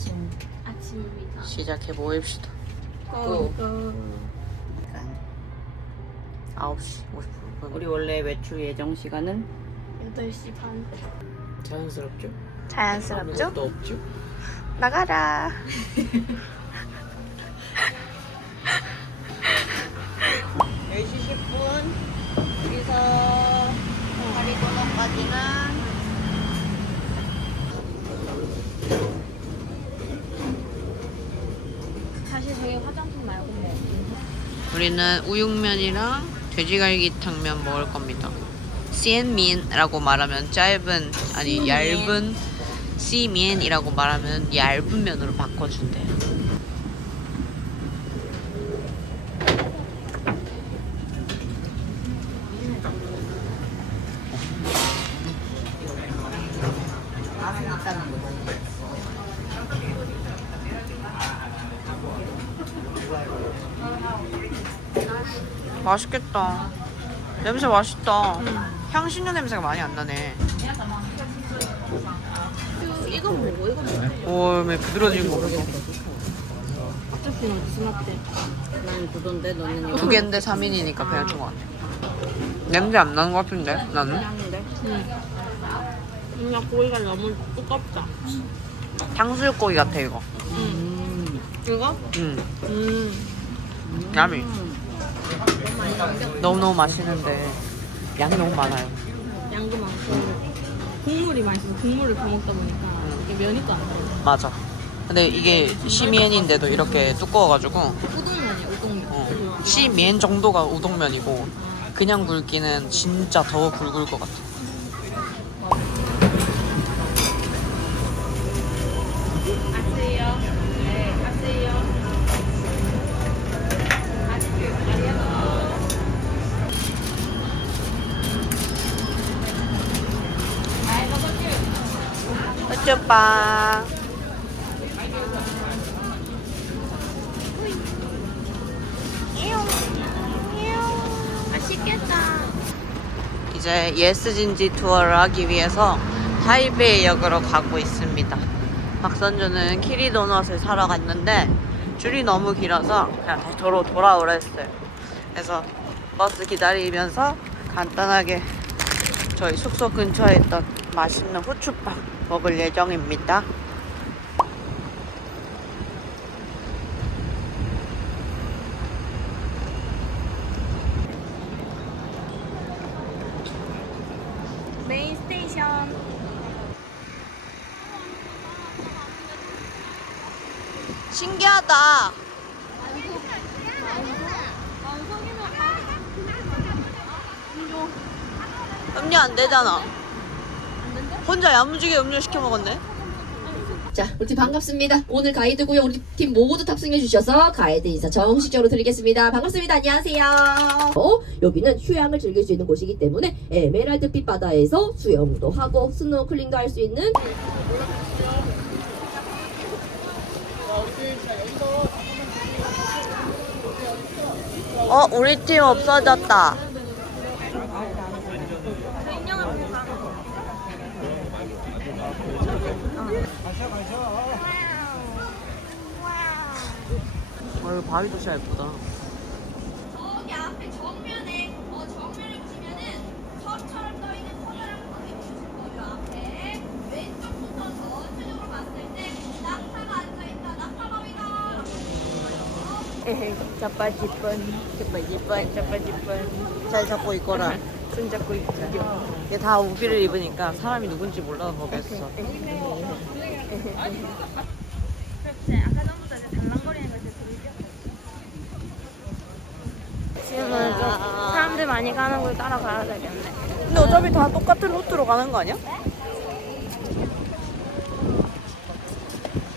아침 아침입니다. 시작해 보입시다. 고. 9시 50분. 우리 원래 외출 예정 시간은 8시 반. 자연스럽죠? 자연스럽죠? 아무것도 없죠? 나가라. 시 10분 여기서 파리도너까지는 사실 저희 화장품 말고 뭐. 우리는 우육면이랑 돼지갈기탕면 먹을 겁니다. 시엔민이라고 말하면 짧은 아니 얇은 시미엔이라고 말하면 얇은 면으로 바꿔준대요. 맛있겠다. 냄새 맛있다. 향신료 냄새가 많이 안 나네. 이거 뭐고 이거 뭐고? 오, 왜 부드러진 거 보소. 어차피 어디서 났대? 난 구도인데 너는 이거 두 개인데 3인이니까 그냥 준것 같아. 냄새 안 나는 것 같은데, 나는? 향인데 뭔가 고기가 너무 두껍다. 탕수육 고기 같아, 이거. 음. 이거? 음, 음. 야미. 너무너무 맛있는데, 양이 너무 많아요. 양도 많고 국물이 맛있어. 국물을 더 먹다 보니까 이게 면이 또 안 돼. 맞아. 근데 이게 시미엔인데도 이렇게 두꺼워가지고, 우동면이야 우동면. 어, 시미엔 정도가 우동면이고, 그냥 굵기는 진짜 더 굵을 것 같아. 맛있겠다. 이제 예스진지 투어를 하기 위해서 타이베이 역으로 가고 있습니다. 박선주는 키리 도넛을 사러 갔는데 줄이 너무 길어서 그냥 다시 도로 돌아오라 했어요. 그래서 버스 기다리면서 간단하게 저희 숙소 근처에 있던 맛있는 후추빵 먹을 예정입니다. 신기하다. 음료 안 되잖아. 혼자 야무지게 음료 시켜 먹었네. 자, 우리 팀 반갑습니다. 오늘 가이드고요. 우리 팀 모두 탑승해 주셔서 가이드 인사 정식적으로 드리겠습니다. 반갑습니다. 안녕하세요. 어, 여기는 휴양을 즐길 수 있는 곳이기 때문에 에메랄드빛 바다에서 수영도 하고 스노클링도 할 수 있는 어, 우리 팀 없어졌다. 어, 이거 바위도 진짜 예쁘다. 저기 앞에 정면에 어 정면을 보시면은 섬처럼 떠 있는 커다란 거기 보실 거예요 앞에 왼쪽부터 전체적으로 봤을 때 낙타가 앉아 있다 낙타바위다 자빠지뻔, 자빠지뻔, 자빠지뻔. 잘 잡고 있거라. 손 잡고 있죠. 이게 다 우비를 입으니까 사람이 누군지 몰라서. 그렇지. 아까 전보다 이제 달랑거리는 걸 이제 들으죠? 지금은 좀 사람들 많이 가는 걸 따라가야 되겠네. 근데 어차피 다 똑같은 루트로 가는 거 아니야?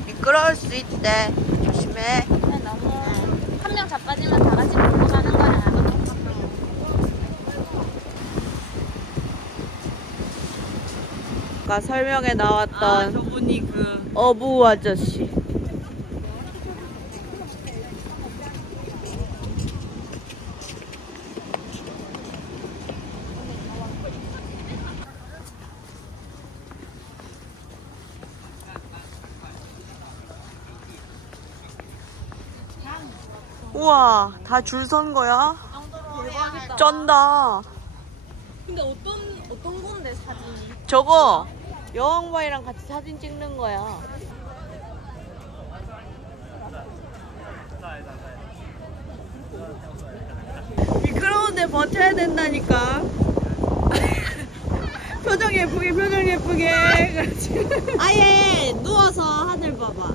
미끄러울 수 있대. 조심해. 너무 한 명 자빠지면 다 같이 몰고 가는 거야. 아까 설명에 나왔던 저분이 그 어부 아저씨. 우와, 다 줄 선 거야? 쩐다. 근데 어떤 어떤 건데 사진이? 저거 여왕바이랑 같이 사진 찍는 거야. 미끄러운데 버텨야 된다니까. 표정 예쁘게, 표정 예쁘게. 그렇지. 아예 누워서 하늘 봐봐.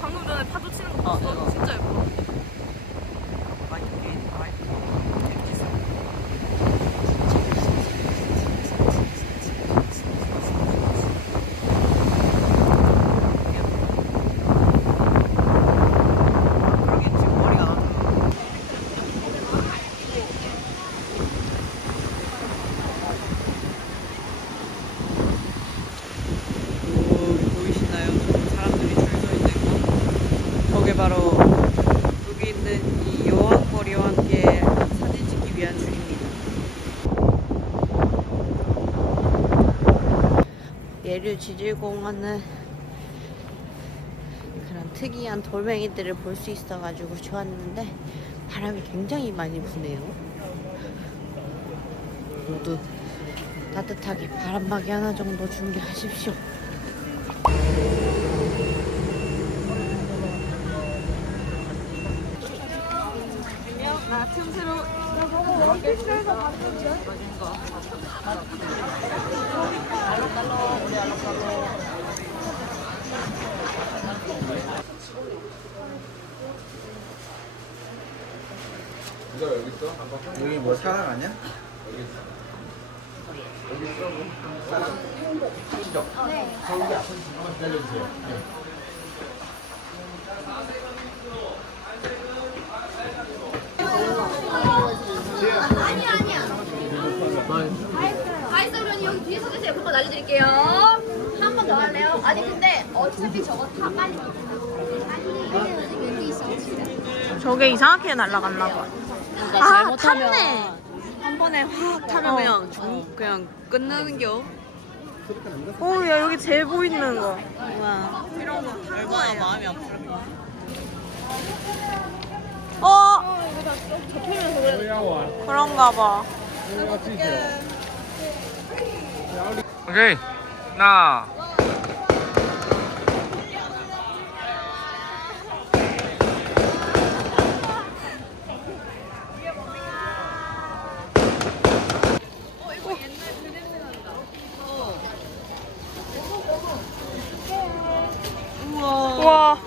방금 전에 파도 치는 거 봤어? 진짜 예뻐. 그러겠지, 머리가 안 아파. 오, 보이시나요? 사람들이 줄 서 있는 거. 저게 바로 여기 있는 이 여왕벌이와 함께 사진 찍기 위한 줄입니다. 예류 지질공원은 그런 특이한 돌멩이들을 볼 수 있어가지고 좋았는데 바람이 굉장히 많이 부네요. 모두 따뜻하게 바람막이 하나 정도 준비하십시오. 여기 뭐 사랑 아니야? 아니야 아니야. 다 있어 그러니 여기 뒤에 서 계세요. 그거 날려드릴게요. 한 번 더 할래요? 아니 근데 어차피 저거 다 빨리. 저게 이상하게 날아갔나 봐. 아, 탔네. 한 번에 확 타면 그냥 중, 그냥 끝나는 겨. 오, 야, 여기 제 보이는 거. 와, 이런 거 얼마나 마음이 아플까. 어! 그런가 봐. 오케이 하나 우와.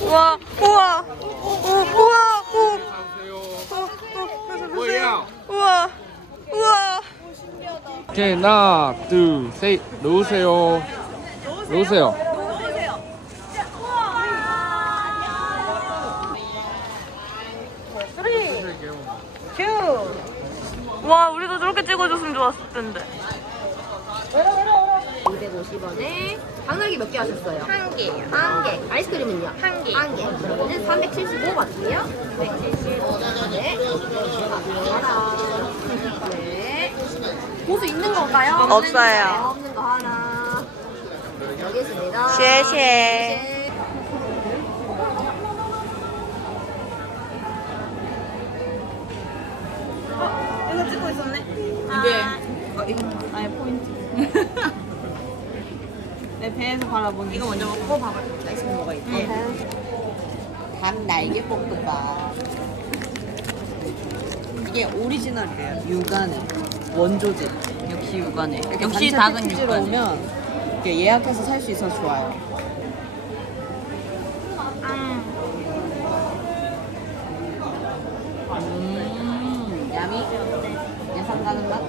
우와, 우와, 우, 우와, 우. 뭐야 우와, 우와. 오케이 하나 둘 셋 놓으세요 놓으세요 와, 우리도 저렇게 찍어줬으면 좋았을 텐데. 250원에 당나귀 몇 개 하셨어요? 한 개요. 한 개. 아이스크림은요? 한 개. 한 개. 그러면은 375바트요. 375. 네. 하나. 네. 고수 있는 건가요? 없어요. 없는 거 하나. 여기 있습니다. 谢谢. 네. 이거 찍고 있었네. 이게, 어, 이거, 아예 포인트. 내 배에서 바라보는 이거 먼저 먹고. 아이스크림 뭐가 있지? 닭 날개 볶음밥. 이게 오리지널이래요. 육안에. 원조제. 역시 육안에. 역시 닭은 육안에. 오면 이렇게 예약해서 살 수 있어서 좋아요. 음, 야미. 예상 가는 맛.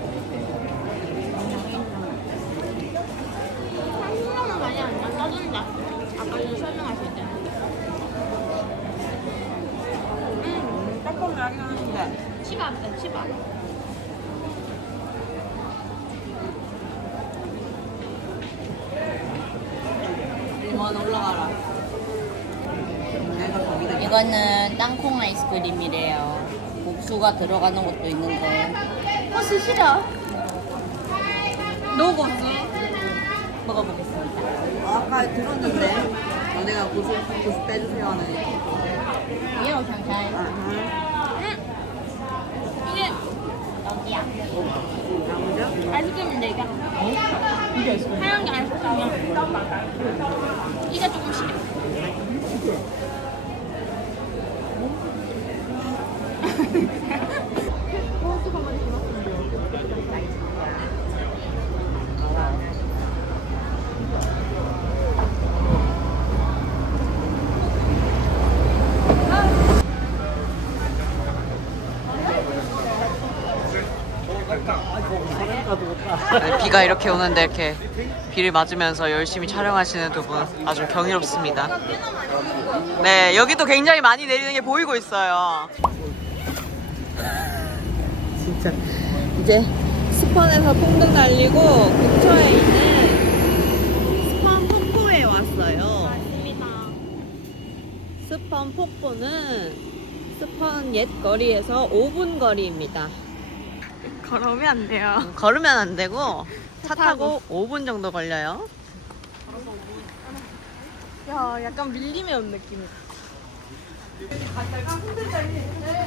한국어는 많이 안 떠준다. 아까 좀 설명하실 때. 음, 조금 나긴 하는데. 치밥 치밥. 이만 올라가라. 내가 거기다 이거는 땅콩 아이스크림이래요. 국수가 들어가는 것도 있는데 버스 싫어. 녹었어. 먹어보겠습니다. 아까 들었는데 너네가 고수 고수 빼주세요 하는. 이게 뭐 경찰. 이게 여기야. 아이스크림인데 이게. 이게 아이스크림. 하얀 게 아이스크림이야. 이게 조금 시려. 네, 비가 이렇게 오는데 이렇게 비를 맞으면서 열심히 촬영하시는 두 분 아주 경이롭습니다. 네, 여기도 굉장히 많이 내리는 게 보이고 있어요. 진짜 이제 스펀에서 풍등 달리고 근처에 있는 스펀 폭포에 왔어요. 스펀 폭포는 스펀 옛 거리에서 5분 거리입니다. 걸으면 안 돼요. 음, 걸으면 안 되고 차 타고 5분 정도 걸려요. 야, 약간 밀림에 온 느낌.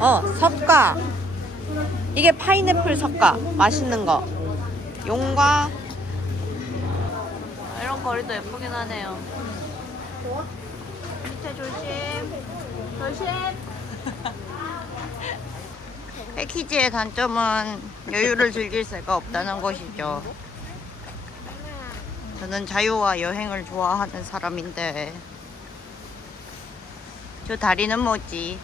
어, 석가. 이게 파인애플 석가. 맛있는 거. 용과 이런 거리도 예쁘긴 하네요. 밑에 조심. 조심. 패키지의 단점은 여유를 즐길 수가 없다는 것이죠. 저는 자유와 여행을 좋아하는 사람인데 저 다리는 뭐지?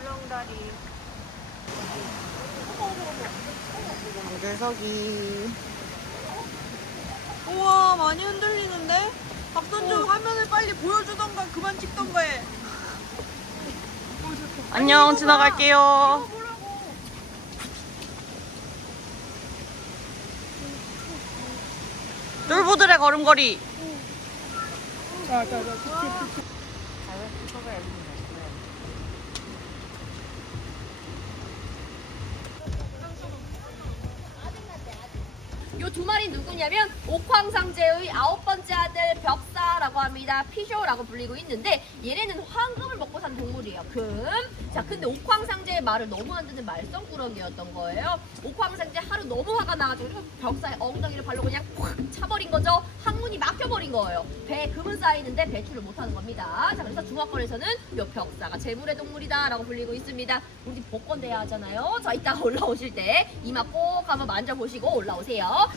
울렁다리. 줄서기 우와, 많이 흔들리는데? 박선주 화면을 빨리 보여주던가 그만 찍던가 해. 안녕 지나갈게요 쫄보들의 걸음걸이. 요 두 마리 누구냐면 옥황상제의 아홉 번째 아들 벽 사라고 합니다. 피쇼라고 불리고 있는데 얘네는 황금을 먹고 사는 동물이에요. 금. 자, 근데 옥황상제의 말을 너무 안 듣는 말썽꾸러기였던 거예요. 옥황상제 하루 너무 화가 나가지고 벽사의 엉덩이를 발로 그냥 확 차버린 거죠. 항문이 막혀버린 거예요. 배에 금은 쌓이는데 배출을 못하는 겁니다. 자, 그래서 중화권에서는 요 벽사가 재물의 동물이다라고 불리고 있습니다. 우리 복권 대회 하잖아요. 자, 이따가 올라오실 때 이마 꼭 한번 만져보시고 올라오세요.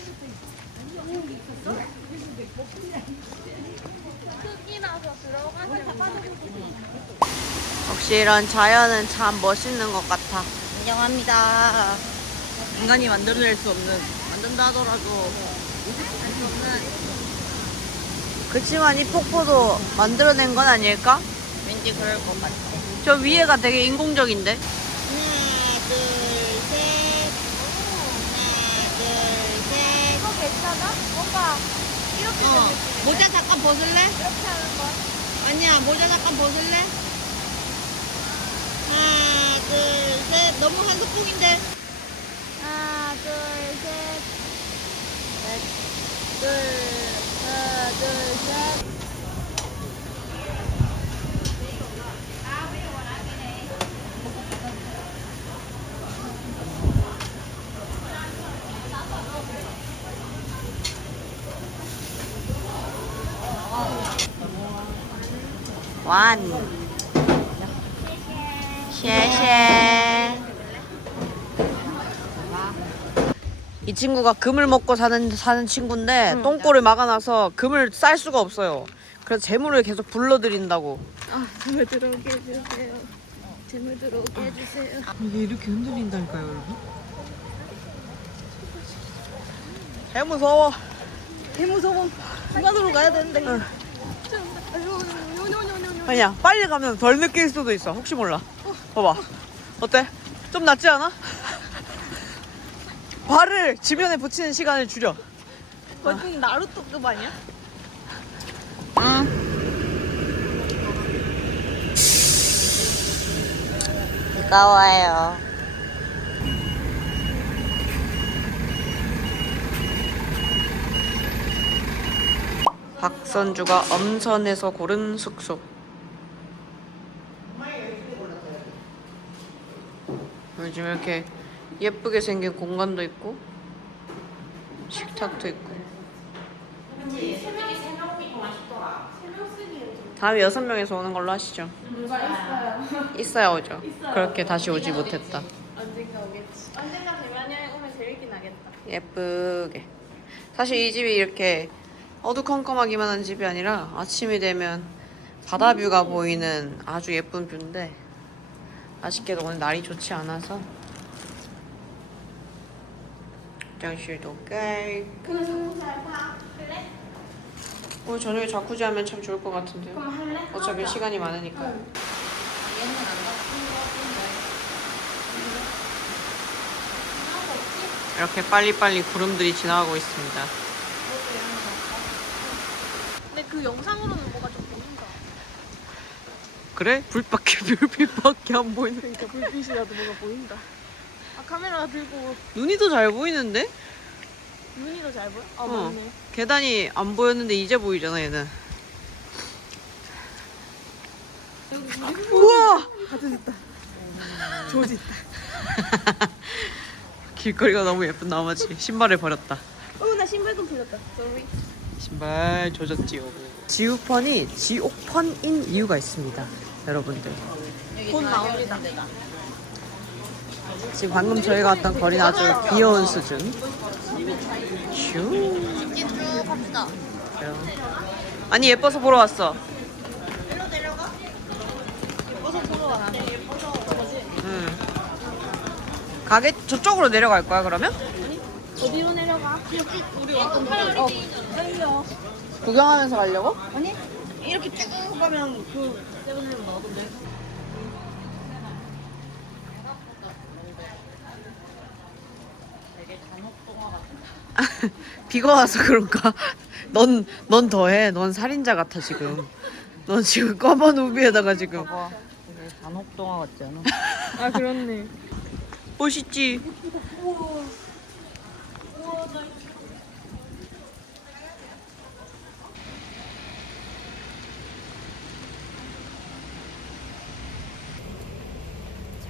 역시 이런 자연은 참 멋있는 것 같아. 인정합니다. 인간이 만들어낼 수 없는 만든다 하더라도 할수 없는. 그치만 이 폭포도 만들어낸 건 아닐까? 왠지 그럴 것 같아. 저 위에가 되게 인공적인데 하나 둘셋 하나 둘셋 이거 괜찮아? 뭔가 이렇게 어, 모자 잠깐 벗을래? 이렇게 하는 거. 아니야 모자 잠깐 벗을래? 하나 둘 셋 너무 한소풍인데 하나 둘 셋 넷 둘 하나 둘 셋 완. 谢谢.이 친구가 금을 먹고 사는 사는 친구인데 똥꼬를 막아놔서 금을 쌀 수가 없어요. 그래서 재물을 계속 불러들인다고. 재물 들어오게 해주세요. 재물 들어오게 해주세요. 이게 이렇게 흔들린다니까요, 여러분. 개 무서워. 개 무서워. 중간으로 가야 되는데. 아 아니야 빨리 가면 덜 느낄 수도 있어 혹시 몰라 봐봐 어때? 좀 낫지 않아? 발을 지면에 붙이는 시간을 줄여 완전 나루토급 아니야? 응 무거워요. 박선주가 엄선에서 고른 숙소 요즘 이렇게 예쁘게 생긴 공간도 있고 식탁도 있고. 다음에 여섯 명에서 오는 걸로 하시죠. 있어야 오죠. 그렇게 다시 오지 못했다. 언젠가 오겠지. 언젠가 되면은 오면 재밌긴 하겠다. 예쁘게. 사실 이 집이 이렇게 어두컴컴하기만 한 집이 아니라 아침이 되면 바다 뷰가 보이는 아주 예쁜 뷰인데 아쉽게도 오늘 날이 좋지 않아서. 화장실도 깔끔 오늘 저녁에 자쿠지 하면 참 좋을 것 같은데요. 어차피 시간이 많으니까. 이렇게 빨리빨리 구름들이 지나가고 있습니다. 근데 그 영상으로는 뭐가. 그래? 불밖에 불빛밖에 안 보이는 그러니까 불빛이라도 뭐가 보인다. 아 카메라 들고 눈이 더 잘 보이는데? 눈이 더 잘 보여? 아 어. 맞네. 계단이 안 보였는데 이제 보이잖아 얘는 우와! 조짓. 길거리가 너무 예쁜 나머지 신발을 버렸다 어 나 신발끈 풀렸다. sorry. 신발 조졌지요 지우펀이 지옥펀인 이유가 있습니다 여러분들 곧 나옵니다. 지금 방금 저희가 왔던 거리는 아주 귀여운 수준 슈쭉 갑시다. 아니 예뻐서 보러 왔어 어서 보러 와. 응. 가게 저쪽으로 내려갈 거야 그러면? 어디로 내려가? 우리 왔던 데. 어. 떨려. 구경하면서 가려고? 아니 이렇게 쭉 가면 그 세븐일레븐 나오던데. 비가 와서 그런가? 넌, 넌 더해. 넌 살인자 같아, 지금. 넌 지금 검은 우비에다가 지금. 단옥동화 같지 않아? 아 그렇네. 멋있지?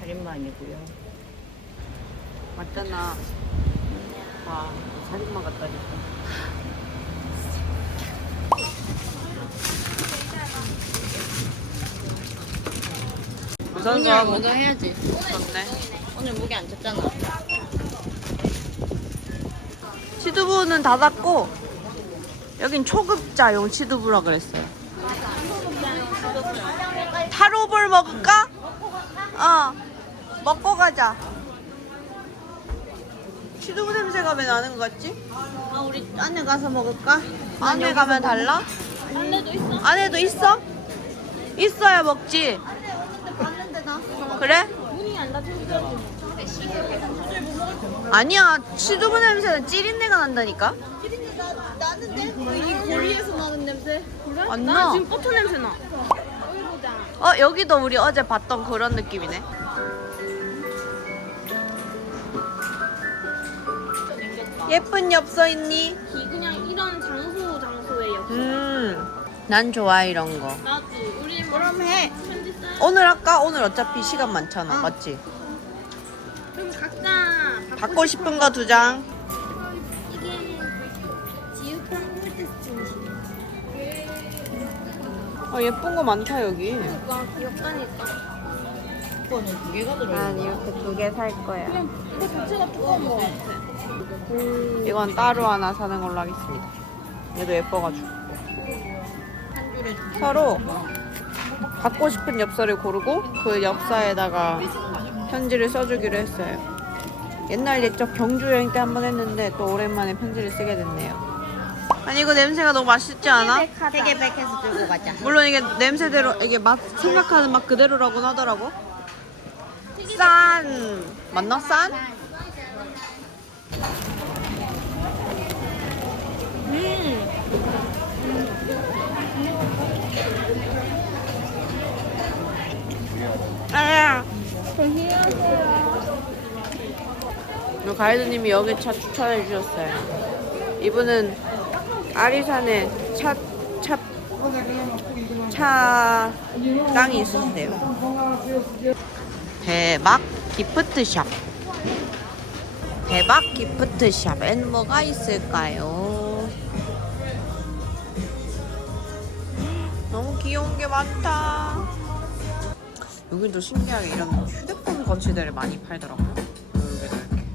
살인마이고요. 맞잖아. 와, 살인마 같다니까. 우선수하고 먼저 해야지. 좋네. 오늘 무게 안 쳤잖아. 치두부는 닫았고 여긴 초급자용 치두부라 그랬어요. 타로볼 먹을까? 어, 먹고 가자. 치두부 냄새가 왜 나는 것 같지? 아 우리 안에 가서 먹을까? 안에 가면 달라? 안내도 있어? 안에도 있어? 있어야 먹지. 봤는데 나. 그래? 문이 안 닫혀있어. 아니야. 치두부 냄새는 찌린내가 난다니까. 나는데? 이 고리에서 나는 냄새. 그래? 안나 나. 지금 버터 냄새 나. 어 여기도 우리 어제 봤던 그런 느낌이네. 예쁜 엽서 있니? 이 그냥 이런 장소 장소에 역. 음, 난 좋아 이런 거. 나도 우리 그럼 해. 편지. 오늘 할까? 오늘 어차피 시간 많잖아, 맞지? 그럼 각자 받고 싶은 거 두 장. 이게. 아 예쁜 거 많다 여기. 와 귀엽다니까. 이거는 두 개가 들어있는 난 이렇게 두 개 살 거야. 그냥 이거 자체가 두꺼운 거 같아. 이건 따로 하나 사는 걸로 하겠습니다. 얘도 예뻐가지고. 서로 받고 싶은 엽서를 고르고 그 엽서에다가 편지를 써주기로 했어요. 옛날 옛적 경주 여행 때 한 번 했는데 또 오랜만에 편지를 쓰게 됐네요. 아니 이거 냄새가 너무 맛있지 않아? 세개백해서 들고 가자. 물론 이게 냄새대로 이게 맛 생각하는 맛 그대로라고 하더라고. 싼 맞나 싼? 아. 요 가이드님이 여기 차 추천해 주셨어요. 이분은 아리산에 차차 깡이 있으세요. 대박 기프트샵. 대박 기프트샵엔 뭐가 있을까요? 너무 귀여운 게 많다. 여기도 신기하게 이런 휴대폰 거치대를 많이 팔더라고요. 여기도 이렇게.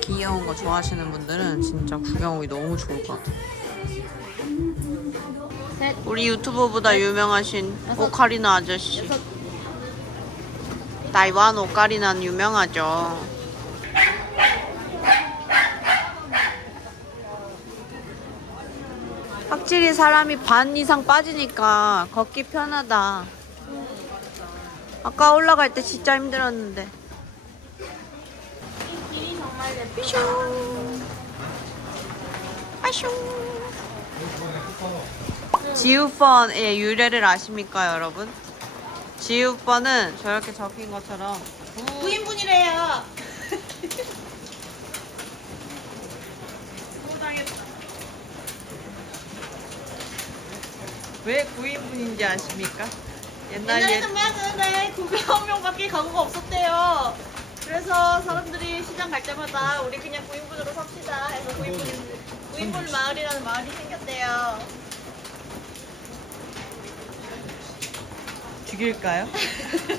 귀여운 거 좋아하시는 분들은 진짜 구경 오기 너무 좋을 것 같아요. 우리 유튜버보다 유명하신 오카리나 아저씨. 타이완 오카리나는 유명하죠. 확실히 사람이 반 이상 빠지니까 걷기 편하다. 아까 올라갈 때 진짜 힘들었는데. 길이 정말 예쁘다. 삐숑. 아숑. 지우펀의 유래를 아십니까, 여러분? 지우펀은 저렇게 적힌 것처럼 9인분이래요. 왜 9인분인지 아십니까? 옛날 옛 옛날에는 뭐였는데 900명밖에 가구가 없었대요. 그래서 사람들이 시장 갈 때마다 우리 그냥 9인분으로 삽시다 해서 9인분 9인분 마을이라는 마을이 생겼대요. 죽일까요?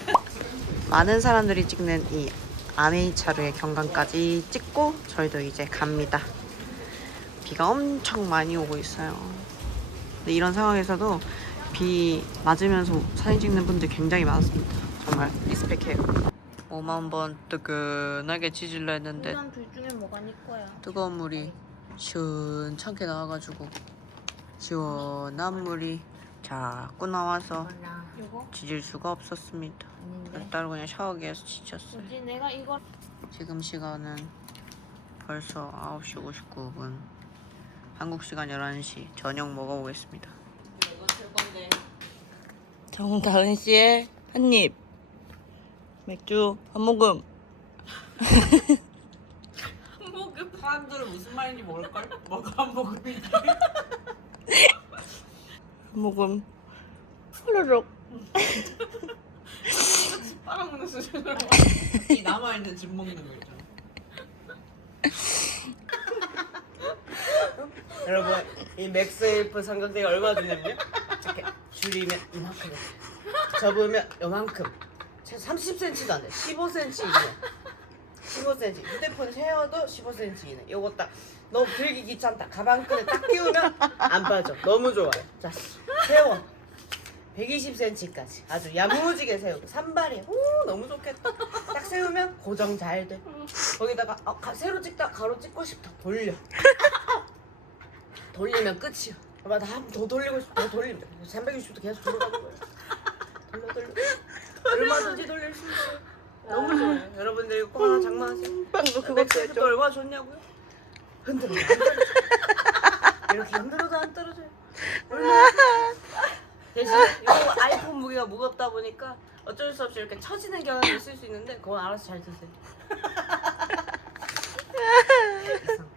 많은 사람들이 찍는 이 아메이차루의 경관까지 찍고 저희도 이제 갑니다. 비가 엄청 많이 오고 있어요. 근데 이런 상황에서도 비 맞으면서 사진 찍는 분들 굉장히 많습니다. 정말 리스펙해요. 몸 한번 뜨끈하게 지질러 했는데 둘 중에 뭐가 네 거야? 뜨거운 물이 시원찮게 나와가지고 시원한 물이 자꾸 나와서 요거? 지질 수가 없었습니다. 아닌데. 따로 그냥 샤워기에서 지쳤어요. 뭐지? 내가 이거 지금 시간은 벌써 9시 59분. 한국 시간 11시. 저녁 먹어보겠습니다. 정다은 씨의 한 입. 맥주 한 모금. 한 모금? 사람들은 무슨 말인지 모를걸? 뭐가 한 모금인지. 한 모금. 후루룩. 빨아먹는 수준으로. 이 남아있는 즙 먹는 거 있잖아. 여러분 이 맥스웨이프 삼각대가 얼마 주냐면요. 이렇게 줄이면 이만큼. 접으면 요만큼. 30cm도 안돼. 15cm 이내. 15cm 휴대폰 세워도 15cm 이내. 요거 딱 너무 들기 귀찮다. 가방끈에 딱 끼우면 안 빠져. 너무 좋아요. 자 세워. 120cm까지. 아주 야무지게 세우고. 산발이 오 너무 좋겠다. 딱 세우면 고정 잘돼. 거기다가 아, 가- 세로 찍다 가로 찍고 싶다. 돌려 돌리면 끝이야. 아마 나한번더 돌리고 싶어. 더 돌리면 돼. 360도 계속 돌아가는 거야. 돌려 돌려. 얼마든지 돌릴 수 있어. 너무 좋아요. 여러분들 이거 꼭 하나 장만하세요. 방금 그거 맥스도 얼마나 좋냐고요? 흔들어도 안 떨어져. 이렇게 흔들어도 안 떨어져요. 얼마나. 대신 이거 아이폰 무게가 무겁다 보니까 어쩔 수 없이 이렇게 처지는 경향이 있을 수 있는데 그건 알아서 잘 드세요.